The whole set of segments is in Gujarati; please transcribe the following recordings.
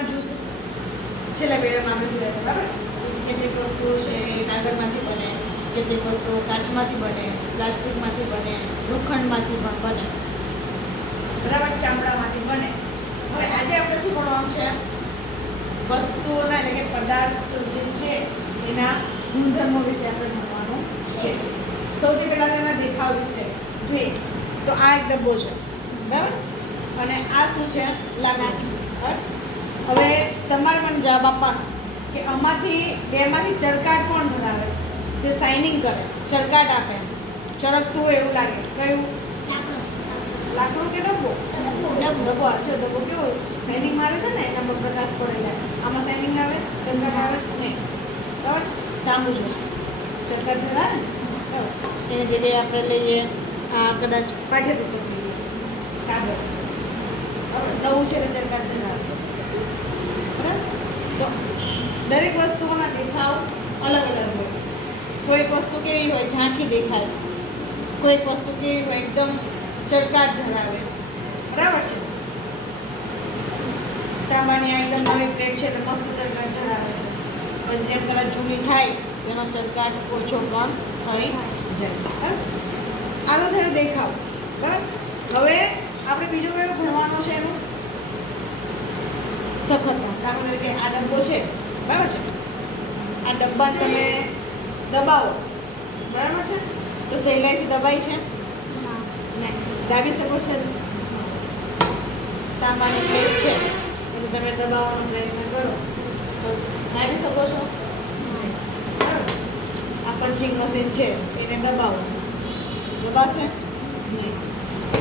વસ્તુઓના જૂથ છેલ્લા વિડીયોમાં આપણે જોયા હતા, બરાબર? કેટલીક વસ્તુઓ છે એ કાગળમાંથી બને, કેટલીક વસ્તુઓ કાચમાંથી બને, પ્લાસ્ટિકમાંથી બને, લોખંડમાંથી પણ બને, બરાબર, ચામડામાંથી બને. હવે આજે આપણે શું ભણવાનું છે? વસ્તુઓના એટલે કે પદાર્થ જે છે એના ગુણધર્મો વિશે આપણે ભણવાનું છે. સૌથી પહેલાં તેના દેખાવ વિશે જોઈએ તો આ એક ડબ્બો છે, બરાબર, અને આ શું છે? લાકડી. હવે તમારે મને જવાબ આપવાનો કે આમાંથી બેમાંથી ચળકાટ કોણ ધરાવે, જે શાઇનિંગ કરે, ચળકાટ આપે, ચળકતું હોય એવું લાગે? કયું? લાકડું કે ડબ્બો? ડબ્બો. જો ડબ્બો કેવો શાઇનિંગ મારે છે ને, એના પર પ્રકાશ પડે જાય. આમાં શાઇનિંગ આવે, ચળકાટ આવે નહીં, બરાબર છે? તાંબુ જો ચળકાટ ધરાવે ને, બરાબર. એની જગ્યાએ આપણે લઈએ આ કદાચ પાઠ્યપુસ્તક લઈએ, કાગળ, બરાબર, નવું છે એટલે ચળકાટ ધરાવે, બરાબર. તો દરેક વસ્તુઓના દેખાવ અલગ અલગ હોય. કોઈક વસ્તુ કેવી હોય? ઝાંખી દેખાય. કોઈક વસ્તુ કેવી હોય? એકદમ ચળકાટ ધરાવે, બરાબર છે? તાંબાની આ એકદમ નવી પ્લેટ છે એટલે મસ્ત ચળકાટ ધરાવે છે, પણ જેમ કદાચ જૂની થાય તેનો ચળકાટ ઓછો પણ થઈ જાય. આ તો થયો દેખાવ, બરાબર. હવે આપણે બીજું કયું ભણવાનું છે એનું? સખતતા. દાખલા તરીકે આ ડબ્બો છે, બરાબર છે, આ ડબ્બા તમે દબાવો, બરાબર છે, તો સહેલાઈથી દબાય છે? નહીં. દાબી શકો છો? તાંબાની પ્લેટ છે એટલે તમે દબાવવાનો પ્રયત્ન કરો તો દાબી શકો છો? બરાબર. આ પંચિંગ મશીન છે એને દબાવો, દબાશે નહીં.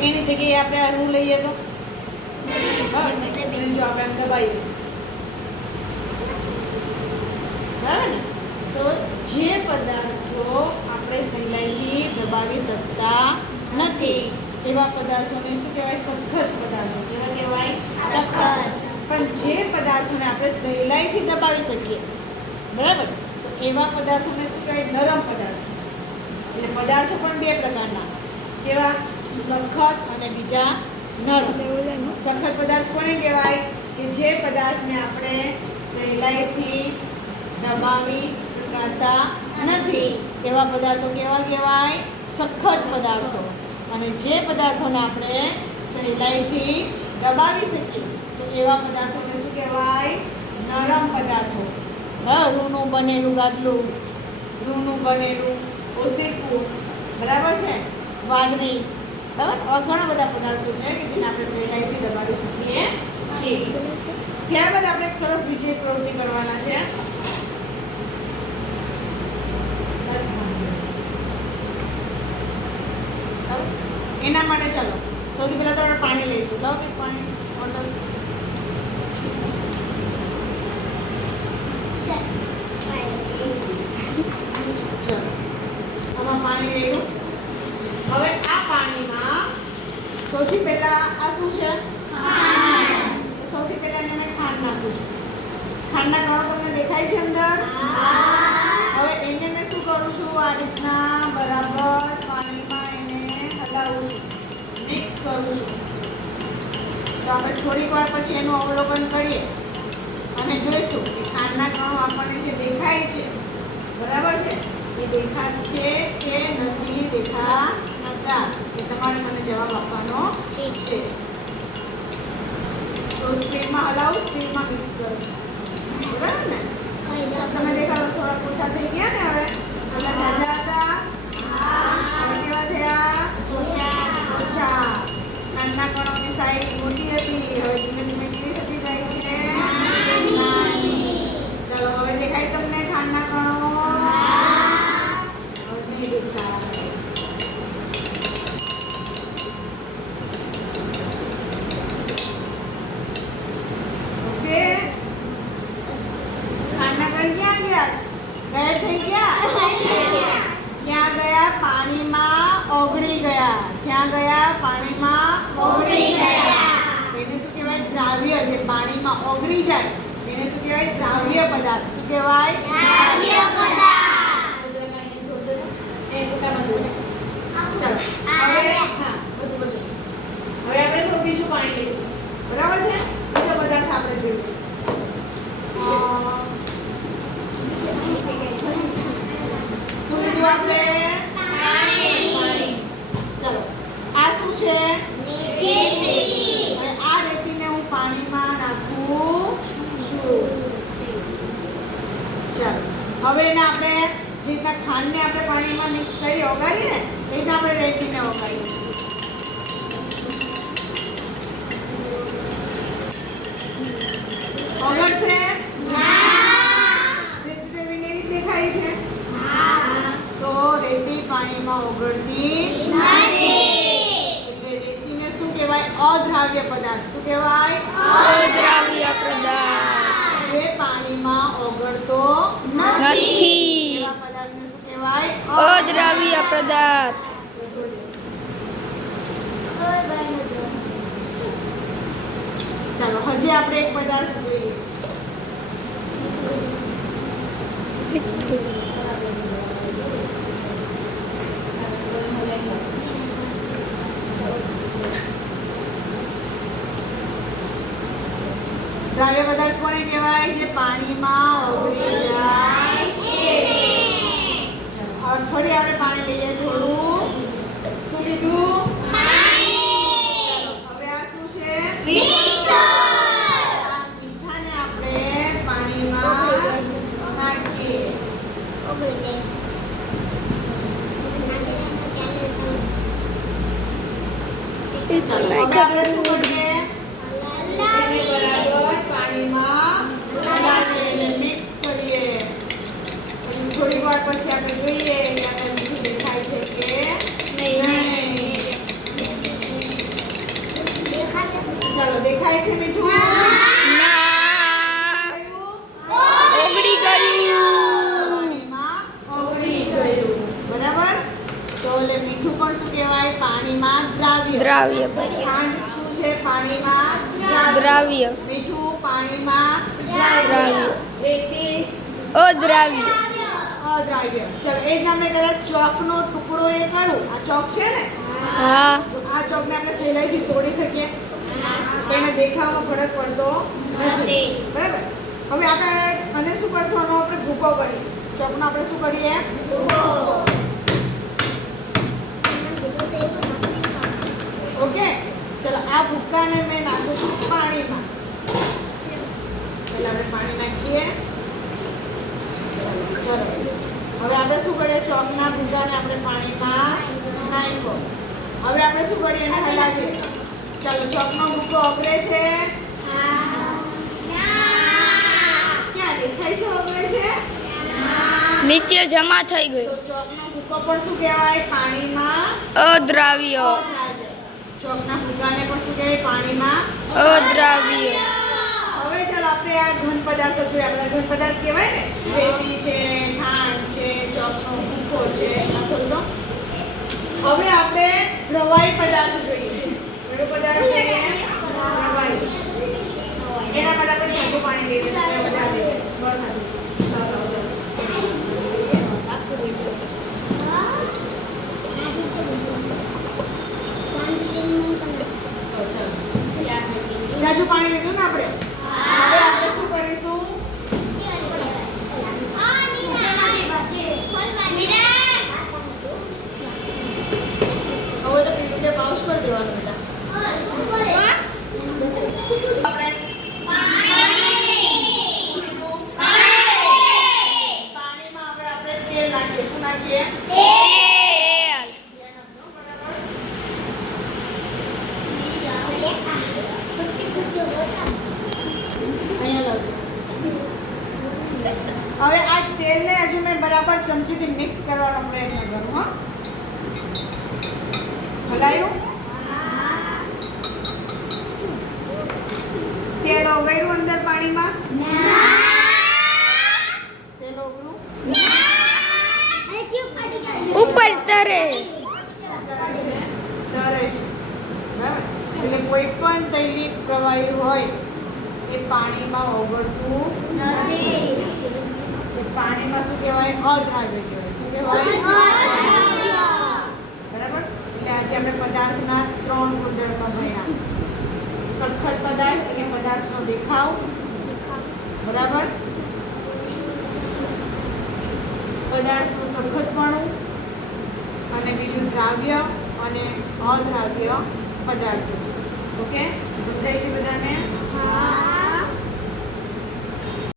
એની જગ્યાએ આપણે આ રૂ લઈએ તો જો આપણે આમ દબાઈએ, બરાબર ને? તો જે પદાર્થો આપણે સહેલાઈથી દબાવી શકતા નથી એવા પદાર્થોને શું કહેવાય? સખત પદાર્થો. કેવા કહેવાય? સખત. પણ જે પદાર્થોને આપણે સહેલાઈથી દબાવી શકીએ, બરાબર, તો એવા પદાર્થોને શું કહેવાય? નરમ પદાર્થો. એટલે પદાર્થો પણ બે પ્રકારના, કેવા? સખત અને બીજા નરમ. સખત પદાર્થ કોને કહેવાય? કે જે પદાર્થને આપણે સહેલાઈથી દબાવી શકાતા નથી એવા પદાર્થો કેવા કહેવાય? સખત પદાર્થો. અને જે પદાર્થોને આપણે સહેલાઈથી દબાવી શકીએ તો એવા પદાર્થોને શું કહેવાય? નરમ પદાર્થો. રૂનું બનેલું ગાદલું, રૂનું બનેલું ઓશીકું, બરાબર છે, વાદળી, બરાબર. ઘણા બધા પદાર્થો છે કે જેને આપણે સહેલાઈથી દબાવી શકીએ છીએ. ત્યારબાદ આપણે એક સરસ બીજી પ્રવૃત્તિ કરવાના છે. એના માટે ચાલો સૌથી પહેલા તો આપણે પાણી લઈશું. લાવો તો પાણી બોટલ. ચલો આમાં પાણી લેવું. હવે આ પાણીમાં સૌથી પહેલા આ શું છે? ખાંડ. સૌથી પહેલા એને મેં ખાંડ નાખું છું. ખાંડના કણો તમને દેખાય છે અંદર? હવે એને મેં શું કરું છું? આ રીતના બરાબર પાણીમાં એને હલાવું છું, મિક્સ કરું છું. તો આપણે થોડીક વાર પછી એનું અવલોકન કરીએ અને જોઈશું કે ખાંડના કણો આપણને જે દેખાય છે, બરાબર છે, એ દેખાય છે કે નથી દેખાતા. એ તમારે મને જવાબ આપવાનો છે. તો સ્પીડમાં હલાવું, સ્પીડમાં મિક્સ કરું, બરાબર ને? તમે દેખાડો થોડા ઓછા થઈ ગયા ને? હવે પહેલા ઝાઝા હતા, હવે કેવા થયા? ઓછા. ખાંડના કણોની સાઈઝ મોટી હતી, હવે ધીમે ધીમે કેવી થતી જાય છે? નાની. ચલો હવે દેખાય તમને ખાંડના કણો? હવે નહીં દેખાય. ઓકે. ખાંડના કણ ક્યાં ગયા? ગાયબ થઈ ગયા? ક્યાં ગયા? પાણીમાં ઓગળી ગયા. ક્યાં ગયા? પાણીમાં ઓગળી ગયા. એને શું કહેવાય? દ્રાવ્ય. જે પાણીમાં ઓગળી જાય એને શું કહેવાય? દ્રાવ્ય પદાર્થ. શું કહેવાય? દ્રાવ્ય પદાર્થ. એ ફોટામાં જોડે. ચાલો હવે હા બધું. હવે આપણે બીજું પાણી લઈશું, બરાબર છે? બીજો પદાર્થ આપણે જોઈશું. હવે એને આપણે જે રીતના ખાંડને આપણે પાણીમાં મિક્સ કરી ઓગાળી ને એ રીતના આપણે રેતીને ઓગાળીએ. ઓગળશે? રેતી તો એવી ને એવી દેખાય છે. તો રેતી પાણીમાં ઓગળતી નથી. એટલે રેતીને શું કહેવાય? અદ્રાવ્ય પદાર્થ. શું કહેવાય? અદ્રાવ્ય પદાર્થ. જે પાણીમાં ઓગળતો નથી. એવા પદાર્થને શું કહેવાય? અદ્રાવ્ય પદાર્થ. ચાલો હજી આપણે એક પદાર્થ જોઈએ. દ્રાવ્ય પદાર્થ કોને કહેવાય? જે પાણીમાં ઓગળી જાય. ચાલો ફરી આપણે પાણી લઈએ થોડું. શું લીધું? ચાલો હવે આ શું છે? આ મીઠાને આપણે પાણીમાં નાખીએ. ચાલો હવે આપણે શું કરીએ? એને બરાબર પાણીમાં નાખીને મિક્સ કરીએ. અને થોડી વાર પછી આપણે જોઈએ કે આપણે મીઠું દેખાય છે કે નહીં. ચાલો દેખાય છે મીઠું? ના. ઓગળી ગયું. પાણીમાં ઓગળી ગયું. બરાબર? તો એટલે મીઠું પણ શું કહેવાય? પાણીમાં દ્રાવ્ય. દ્રાવ્ય ખાંડ શું છે? પાણીમાં દ્રાવ્ય. મીઠું પાણીમાં દ્રાવ્ય. રેતી અદ્રાવ્ય. અદ્રાવ્ય. ચાલો એ જ નામે કદાચ ચોકનો ટુકડો એ કરું. આ ચોક છે ને? હા. તો આ ચોકને આપણે સહેલાઈથી તોડી શકીએ. એને દેખાવામાં ફરક પડતો નથી. બરાબર? હવે આપણે અને શું કરશું? આનો આપણે ભૂકો કરીએ. ચોકનો આપણે શું કરીએ? ઓકે. ચલો આ ભૂકાને મેં નાખું છું પાણીમાં. પહેલા આપણે પાણી નાખીએ. ચાલો સરસ. હવે આપણે શું કરીએ? ચોકના ભૂકાને આપણે પાણીમાં નાખ્યો. હવે આપણે શું કરીએ? એને હલાવીએ. ચાલો ચોકનો ભૂકો ઓગળે છે? ક્યાં દેખાય છે ઓગળે છે? નીચે જમા થઈ તો ગયું. ચોકનો ભૂકો પણ શું કહેવાય? પાણીમાં અદ્રાવ્ય. અદ્રાવ્ય. ચોકના ભૂકાને પણ શું કહેવાય? પાણીમાં અદ્રાવ્ય. હવે ચાલો આપણે આ ઘન પદાર્થો જોઈએ. આ બધા ઘન પદાર્થ કહેવાય ને? રેતી છે, ખાંડ છે, ચોકનો ભૂકો છે, આ બધો. હવે આપણે પ્રવાહી પદાર્થ જોઈએ. કયો પદાર્થ જોઈએ? પ્રવાહી. એના માટે આપણે છાછું પાણી લઈએ. બસ આટલું. ચાલો જાજુ પાણી લીધું ને આપણે. હવે આપણે શું કરીશું? હવે તો પીપીને પાઉસ કરી દેવાનું બેટા. આપણે પાણીમાં હવે આપણે તેલ નાખીએ. શું નાખીએ? તેલ. હવે આ તેલને હજુ મેં બરાબર ચમચીથી મિક્સ કરવાનો પ્રયત્ન કરું. હા, હલાયું? તેલ ઓગળ્યું અંદર પાણીમાં? તેલ ઓગળ્યું? ઉપર તરે. તરે છે. બરાબર? એટલે કોઈ પણ તૈલીય પ્રવાહી હોય એ પાણીમાં ઓગળતું નથી. પાણીમાં શું કહેવાય? અદ્રાવ્ય કહેવાય. શું કહેવાય? બરાબર? એટલે આજે આપણે પદાર્થના 3 ગુણધર્મો ભણ્યા. સખત પદાર્થ એટલે પદાર્થનો દેખાવ. બરાબર? પદાર્થનું સખતપણું અને બીજું દ્રાવ્ય અને અદ્રાવ્ય પદાર્થો. ઓકે? સમજાય છે બધાને?